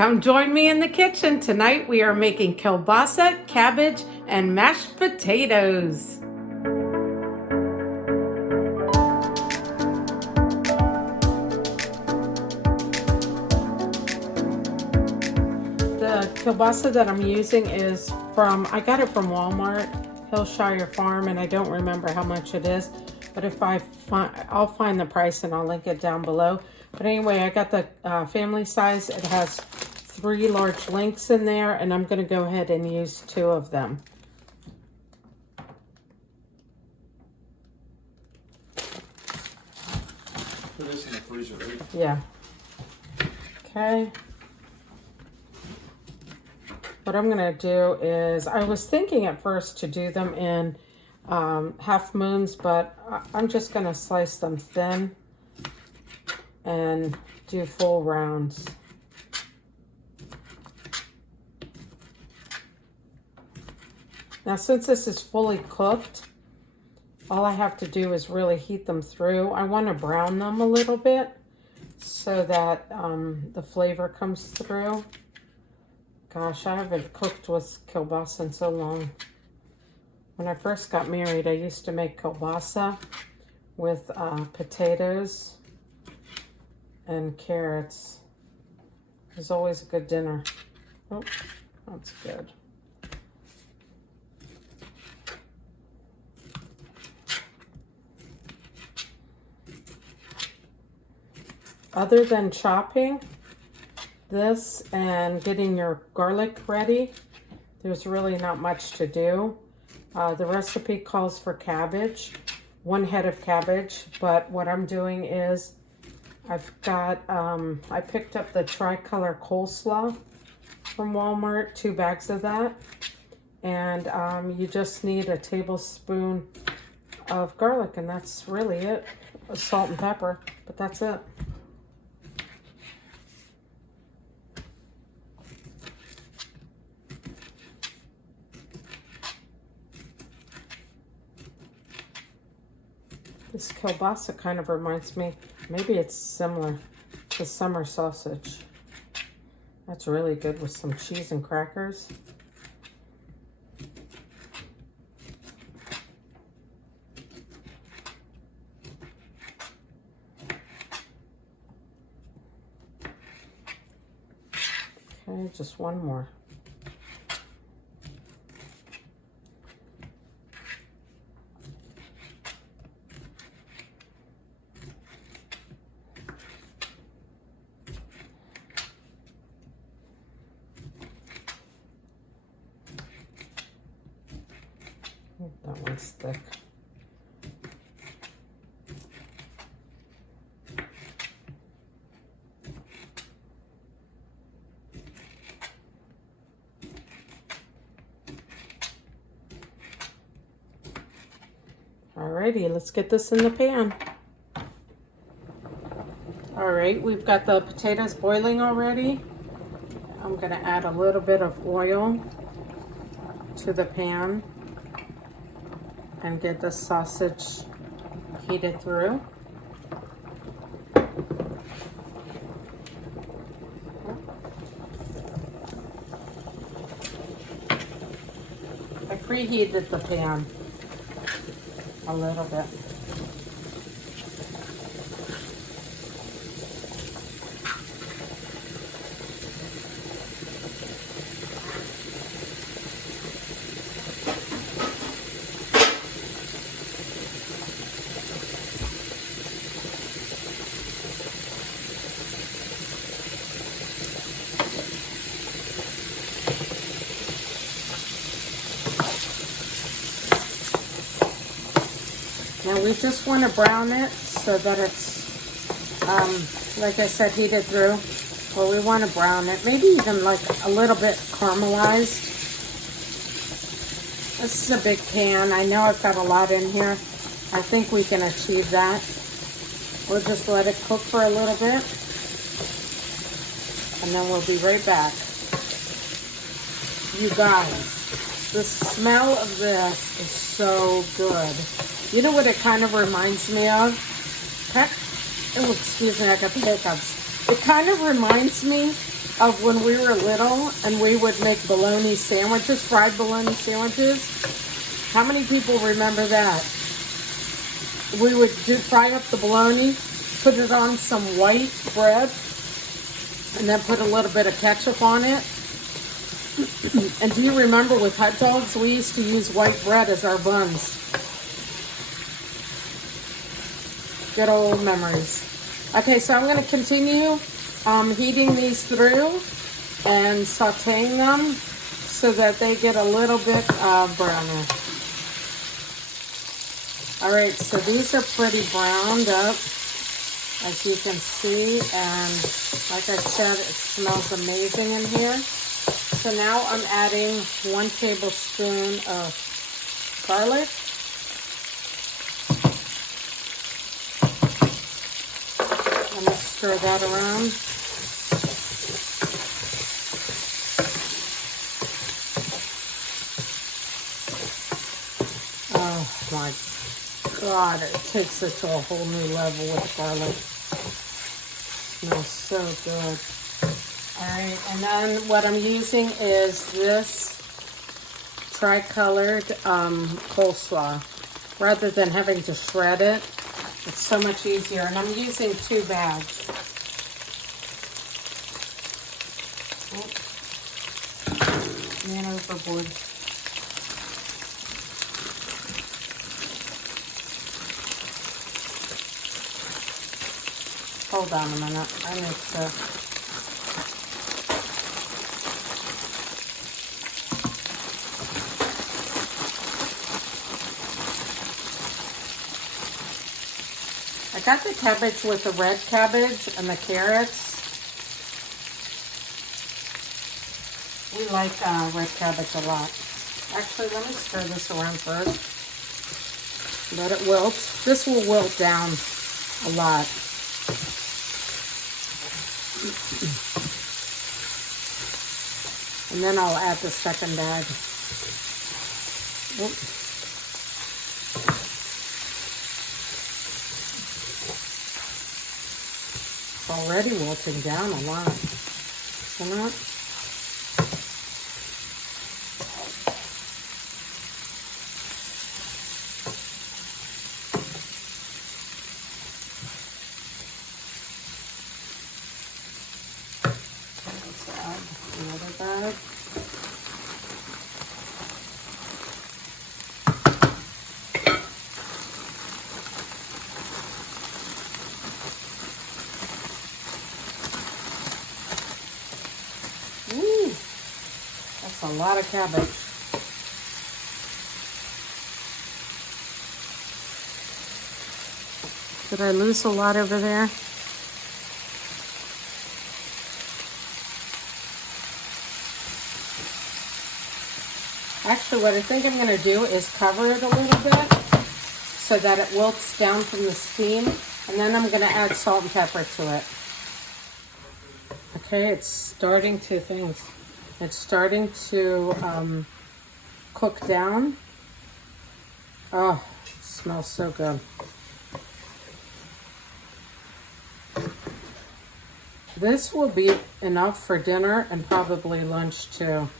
Come join me in the kitchen. Tonight we are making kielbasa, cabbage, and mashed potatoes. The kielbasa that I'm using is I got it from Walmart, Hillshire Farm, and I don't remember how much it is, but if I'll find the price and I'll link it down below. But anyway, I got the family size. It has 3 large links in there, and I'm going to go ahead and use 2 of them. Put this in the freezer, right? Yeah. Okay. What I'm going to do is, I was thinking at first to do them in half moons, but I'm just going to slice them thin and do full rounds. Now, since this is fully cooked, all I have to do is really heat them through. I want to brown them a little bit so that the flavor comes through. Gosh, I haven't cooked with kielbasa in so long. When I first got married, I used to make kielbasa with potatoes and carrots. It was always a good dinner. Oh, that's good. Other than chopping this and getting your garlic ready, there's really not much to do. The recipe calls for cabbage, 1 head of cabbage, but what I'm doing is I've got, I picked up the tricolor coleslaw from Walmart, 2 bags of that, and you just need a tablespoon of garlic, and that's really it. Salt and pepper, but that's it. This kielbasa kind of reminds me, maybe it's similar to summer sausage. That's really good with some cheese and crackers. Okay, just one more. That one's thick. Alrighty, let's get this in the pan. Alright, we've got the potatoes boiling already. I'm going to add a little bit of oil to the pan and get the sausage heated through. I preheated the pan a little bit. Now we just want to brown it so that it's, like I said, heated through. Well, we want to brown it, maybe even like a little bit caramelized. This is a big pan. I know I've got a lot in here. I think we can achieve that. We'll just let it cook for a little bit, and then we'll be right back. You guys, the smell of this is so good. You know what it kind of reminds me of? Oh, excuse me, I got the hiccups. It kind of reminds me of when we were little and we would make bologna sandwiches, fried bologna sandwiches. How many people remember that? We would fry up the bologna, put it on some white bread, and then put a little bit of ketchup on it. And do you remember with hot dogs, we used to use white bread as our buns? Good old memories. Okay, so I'm going to continue heating these through and sauteing them so that they get a little bit browner. All right, so these are pretty browned up, as you can see, and like I said, it smells amazing in here. So now I'm adding 1 tablespoon of garlic. I'm going to stir that around. Oh my God, it takes it to a whole new level with garlic. Smells so good. Alright, and then what I'm using is this tri-colored coleslaw. Rather than having to shred it, it's so much easier. And I'm using 2 bags. Oh, man overboard. Hold on a minute. I need to... I got the cabbage with the red cabbage and the carrots. We like red cabbage a lot. Actually, let me stir this around first. Let it wilt. This will wilt down a lot. And then I'll add the second bag. Oops. Already wilting down a lot, isn't it? Let's add another bag. A lot of cabbage. Did I lose a lot over there? Actually, what I think I'm going to do is cover it a little bit so that it wilts down from the steam, and then I'm going to add salt and pepper to it. Okay, it's starting to It's starting to cook down. Oh, it smells so good. This will be enough for dinner and probably lunch too,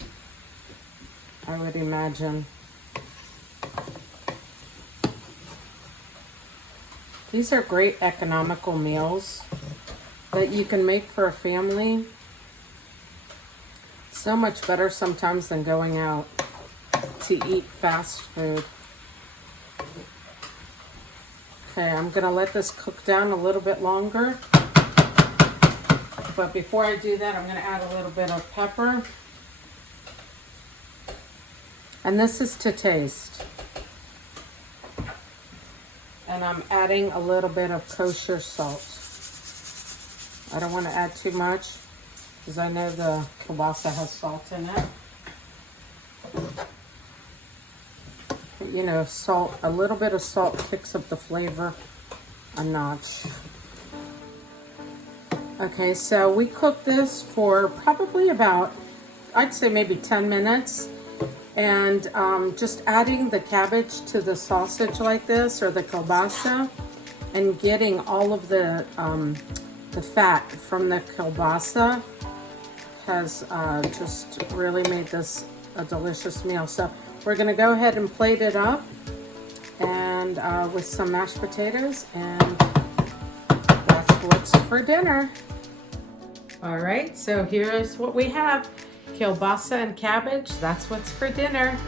I would imagine. These are great economical meals that you can make for a family. So much better sometimes than going out to eat fast food. Okay, I'm gonna let this cook down a little bit longer. But before I do that, I'm gonna add a little bit of pepper. And this is to taste. And I'm adding a little bit of kosher salt. I don't want to add too much, because I know the kielbasa has salt in it. But, you know, salt, a little bit of salt kicks up the flavor a notch. Okay, so we cooked this for probably about, I'd say maybe 10 minutes. And just adding the cabbage to the sausage like this, or the kielbasa, and getting all of the fat from the kielbasa has just really made this a delicious meal. So we're gonna go ahead and plate it up and with some mashed potatoes, and that's what's for dinner. All right, so here's what we have. Kielbasa and cabbage, that's what's for dinner.